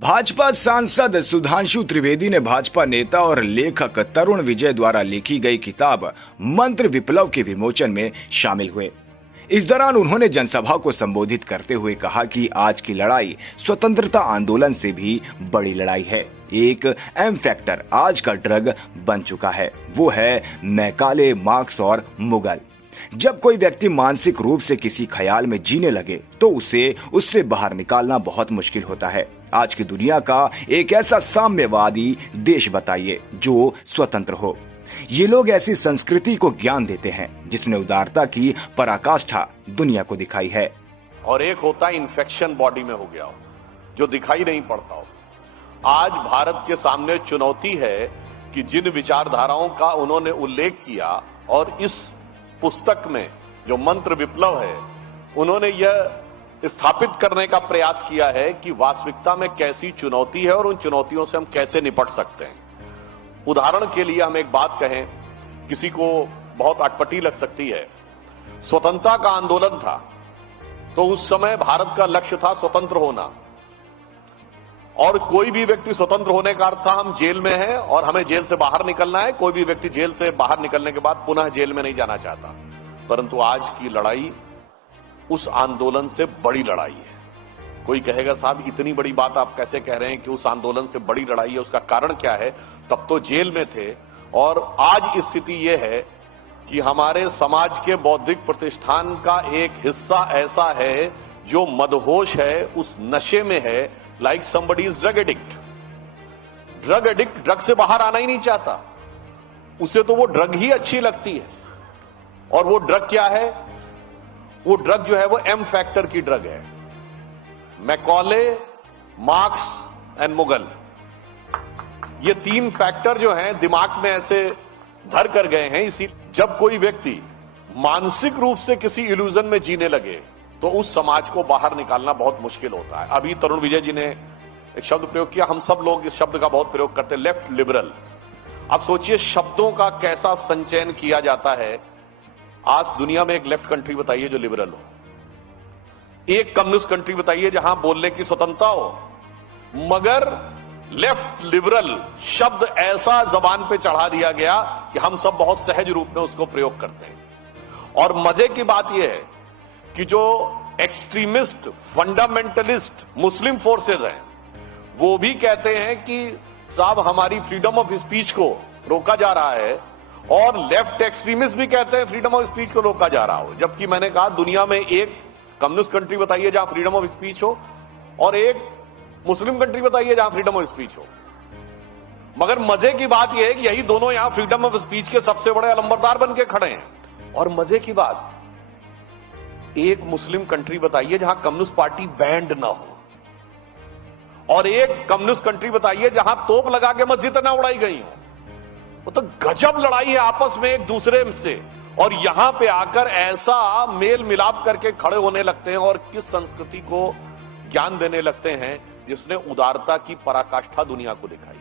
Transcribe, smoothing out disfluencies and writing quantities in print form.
भाजपा सांसद सुधांशु त्रिवेदी ने भाजपा नेता और लेखक तरुण विजय द्वारा लिखी गई किताब मंत्र विप्लव के विमोचन में शामिल हुए। इस दौरान उन्होंने जनसभा को संबोधित करते हुए कहा कि आज की लड़ाई स्वतंत्रता आंदोलन से भी बड़ी लड़ाई है। एक एम फैक्टर आज का ड्रग बन चुका है, वो है मैकाले, मार्क्स और मुगल। जब कोई व्यक्ति मानसिक रूप से किसी ख्याल में जीने लगे तो उसे उससे बाहर निकालना बहुत मुश्किल होता है। आज की दुनिया का एक ऐसा साम्यवादी देश बताइए जो स्वतंत्र हो। ये लोग ऐसी संस्कृति को ज्ञान देते हैं जिसने उदारता की पराकाष्ठा दुनिया को दिखाई है। और एक होता है इन्फेक्शन बॉडी में हो गया हो, जो दिखाई नहीं पड़ता हो। आज भारत के सामने चुनौती है कि जिन विचारधाराओं का उन्होंने उल्लेख किया और इस पुस्तक में जो मंत्र विप्लव है, उन्होंने यह स्थापित करने का प्रयास किया है कि वास्तविकता में कैसी चुनौती है और उन चुनौतियों से हम कैसे निपट सकते हैं। उदाहरण के लिए हम एक बात कहें, किसी को बहुत अटपटी लग सकती है। स्वतंत्रता का आंदोलन था तो उस समय भारत का लक्ष्य था स्वतंत्र होना, और कोई भी व्यक्ति स्वतंत्र होने का अर्थ था हम जेल में हैं और हमें जेल से बाहर निकलना है। कोई भी व्यक्ति जेल से बाहर निकलने के बाद पुनः जेल में नहीं जाना चाहता। परंतु आज की लड़ाई उस आंदोलन से बड़ी लड़ाई है। कोई कहेगा साहब इतनी बड़ी बात आप कैसे कह रहे हैं कि उस आंदोलन से बड़ी लड़ाई है, उसका कारण क्या है? तब तो जेल में थे, और आज स्थिति यह है कि हमारे समाज के बौद्धिक प्रतिष्ठान का एक हिस्सा ऐसा है जो मदहोश है, उस नशे में है, like somebody is drug addict. Drug addict drug से बाहर आना ही नहीं चाहता, उसे तो वो ड्रग ही अच्छी लगती है। और वो ड्रग क्या है? वो ड्रग जो है वो एम फैक्टर की ड्रग है। मैकॉले, मार्क्स एंड मुगल, ये तीन फैक्टर जो हैं दिमाग में ऐसे धर कर गए हैं। इसी जब कोई व्यक्ति मानसिक रूप से किसी इल्यूजन में जीने लगे तो उस समाज को बाहर निकालना बहुत मुश्किल होता है। अभी तरुण विजय जी ने एक शब्द प्रयोग किया, हम सब लोग इस शब्द का बहुत प्रयोग करते हैं, लेफ्ट लिबरल। अब सोचिए शब्दों का कैसा संचयन किया जाता है। आज दुनिया में एक लेफ्ट कंट्री बताइए जो लिबरल हो, एक कम्युनिस्ट कंट्री बताइए जहां बोलने की स्वतंत्रता हो, मगर लेफ्ट लिबरल शब्द ऐसा जबान पे चढ़ा दिया गया कि हम सब बहुत सहज रूप में उसको प्रयोग करते हैं। और मजे की बात यह है कि जो एक्सट्रीमिस्ट फंडामेंटलिस्ट मुस्लिम फोर्सेस हैं वो भी कहते हैं कि साहब हमारी फ्रीडम ऑफ स्पीच को रोका जा रहा है, और लेफ्ट एक्सट्रीमिस्ट भी कहते हैं फ्रीडम ऑफ स्पीच को रोका जा रहा हो। जबकि मैंने कहा दुनिया में एक कम्युनिस्ट कंट्री बताइए जहां फ्रीडम ऑफ स्पीच हो, और एक मुस्लिम कंट्री बताइए जहां फ्रीडम ऑफ स्पीच हो। मगर मजे की बात यह है कि यही दोनों यहां फ्रीडम ऑफ स्पीच के सबसे बड़े अलंबरदार बन के खड़े हैं। और मजे की बात, एक मुस्लिम कंट्री बताइए जहां कम्युनिस्ट पार्टी बैंड ना हो, और एक कम्युनिस्ट कंट्री बताइए जहां तोप लगा के मस्जिदें ना उड़ाई गई हो। वो तो गजब लड़ाई है आपस में एक दूसरे से, और यहां पे आकर ऐसा मेल मिलाप करके खड़े होने लगते हैं और किस संस्कृति को ज्ञान देने लगते हैं जिसने उदारता की पराकाष्ठा दुनिया को दिखाई।